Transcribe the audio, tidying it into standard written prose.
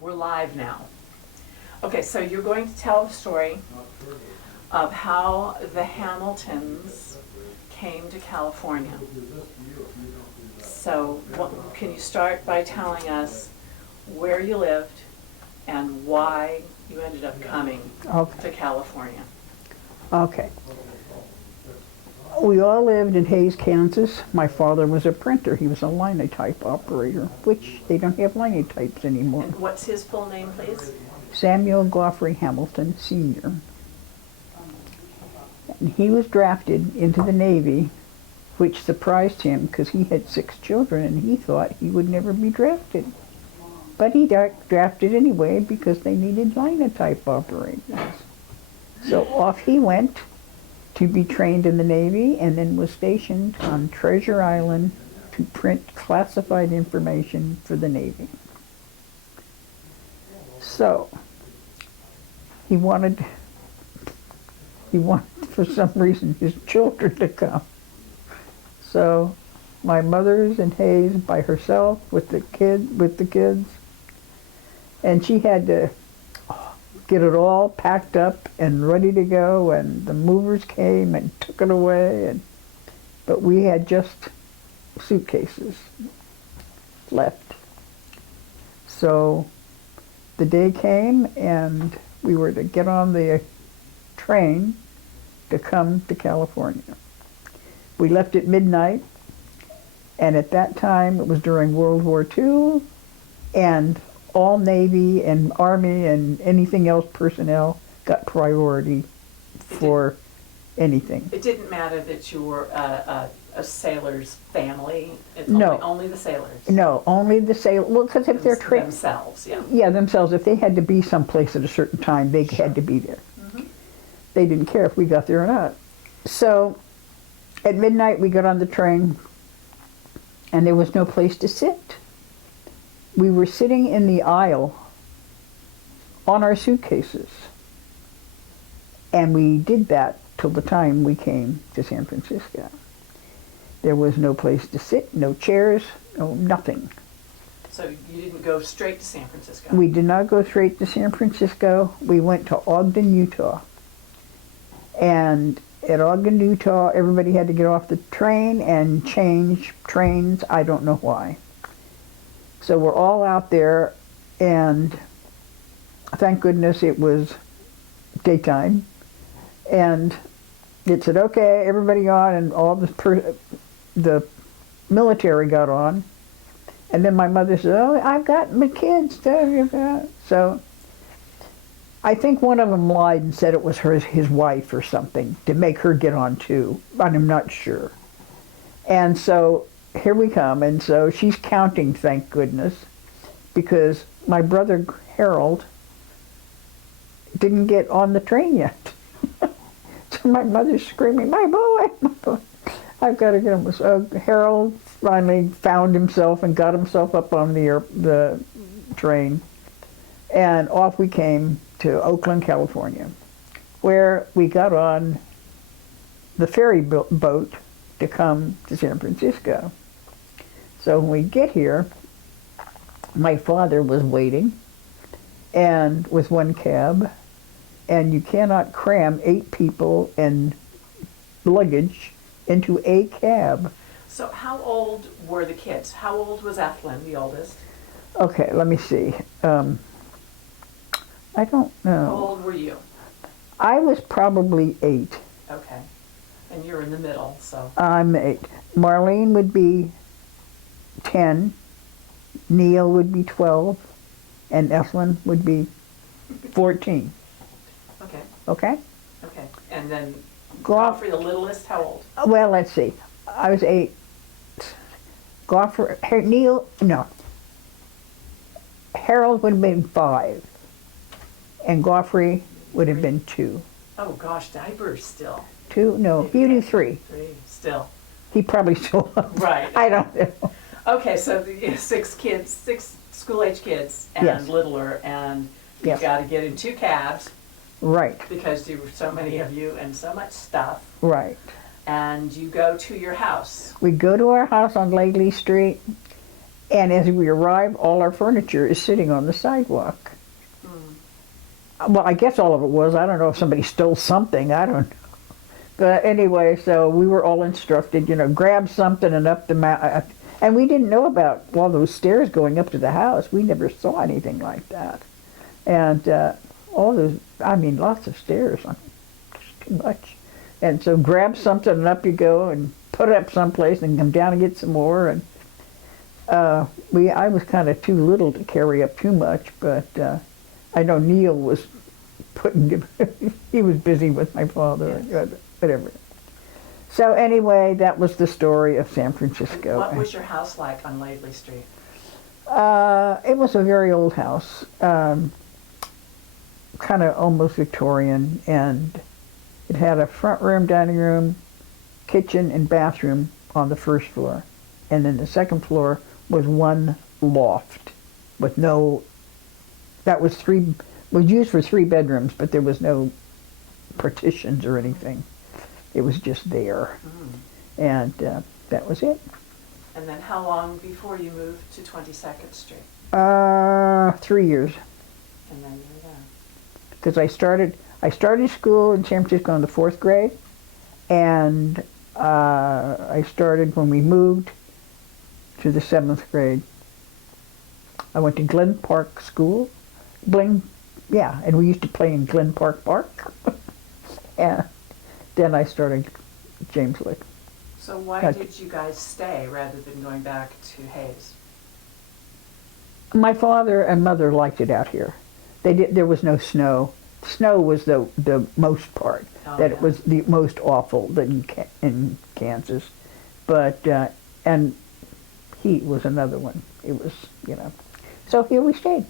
We're live now. Okay, so you're going to tell the story of how the Hamiltons came to California. So can you start by telling us where you lived and why you ended up coming to California? Okay. We all lived in Hays, Kansas. My father was a printer. He was a linotype operator, which they don't have linotypes anymore. And what's his full name, please? Samuel Goffrey Hamilton, Sr. And he was drafted into the Navy, which surprised him because he had 6 children and he thought he would never be drafted. But he got drafted anyway because they needed linotype operators. So off he went to be trained in the Navy, and then was stationed on Treasure Island to print classified information for the Navy. So he wanted for some reason his children to come. So my mother's in Hays by herself with the kids, and she had to get it all packed up and ready to go, and the movers came and took it away, but we had just suitcases left. So the day came and we were to get on the train to come to California. We left at midnight, and at that time it was during World War II, and all Navy and Army and anything else personnel got priority for anything. It didn't matter that you were a sailor's family? It's No. Only the sailors? No, only the sailors. Well, because if they're trained... Themselves, yeah. Yeah, themselves. If they had to be someplace at a certain time, they had to be there. Mm-hmm. They didn't care if we got there or not. So at midnight we got on the train, and there was no place to sit. We were sitting in the aisle on our suitcases, and we did that till the time we came to San Francisco. There was no place to sit, no chairs, no nothing. So you didn't go straight to San Francisco? We did not go straight to San Francisco. We went to Ogden, Utah. And at Ogden, Utah, everybody had to get off the train and change trains. I don't know why. So we're all out there, and thank goodness it was daytime. And it said, okay, everybody on, and all the military got on. And then my mother said, oh, I've got my kids. So I think one of them lied and said it was his wife or something to make her get on too, but I'm not sure. And so here we come, and so she's counting, thank goodness, because my brother Harold didn't get on the train yet. So my mother's screaming, my boy, I've got to get him. So Harold finally found himself and got himself up on the train, and off we came to Oakland, California, where we got on the ferry boat to come to San Francisco. So when we get here, my father was waiting, and with one cab, and you cannot cram 8 people and luggage into a cab. So how old were the kids? How old was Ethelyn, the oldest? Okay, let me see. I don't know. How old were you? I was probably 8. Okay. And you're in the middle, so. I'm 8. Marlene would be 10, Neil would be 12, and Ethelyn would be 14. Okay. Okay? Okay. And then Goffrey, the littlest, how old? well, let's see. I was 8. Harold would have been 5, and Goffrey would have been 2. Oh gosh, diapers still. 2? No, Beauty 3. 3, still. He probably still was. Right. I don't know. Okay, so the 6 school-age kids and Yes. littler, and Yes. you've got to get in 2 cabs Right, because there were so many of you and so much stuff, right. and you go to your house. We go to our house on Lately Street, And as we arrive, all our furniture is sitting on the sidewalk. Well, I guess all of it was. I don't know if somebody stole something. I don't know. But anyway, so we were all instructed, grab something and up the mountain. And we didn't know about all those stairs going up to the house. We never saw anything like that. And all those, lots of stairs. Just too much. And so grab something and up you go and put it up someplace and come down and get some more. And I was kind of too little to carry up too much, but I know Neil was he was busy with my father, yes. Whatever. So anyway, that was the story of San Francisco. What was your house like on Laidley Street? It was a very old house, kind of almost Victorian, and it had a front room, dining room, kitchen, and bathroom on the first floor. And then the second floor was one loft with that was used for 3 bedrooms, but there was no partitions or anything. It was just there. And that was it. And then how long before you moved to 22nd Street? 3 years. And then you were there. Because I started school in San Francisco in the 4th grade, and I started when we moved to the 7th grade. I went to Glen Park School, and we used to play in Glen Park Park. And then I started James Lick. So why did you guys stay rather than going back to Hayes? My father and mother liked it out here. There was no snow. Snow was the most part. It was the most awful in Kansas. But, and heat was another one. It was, So here we stayed.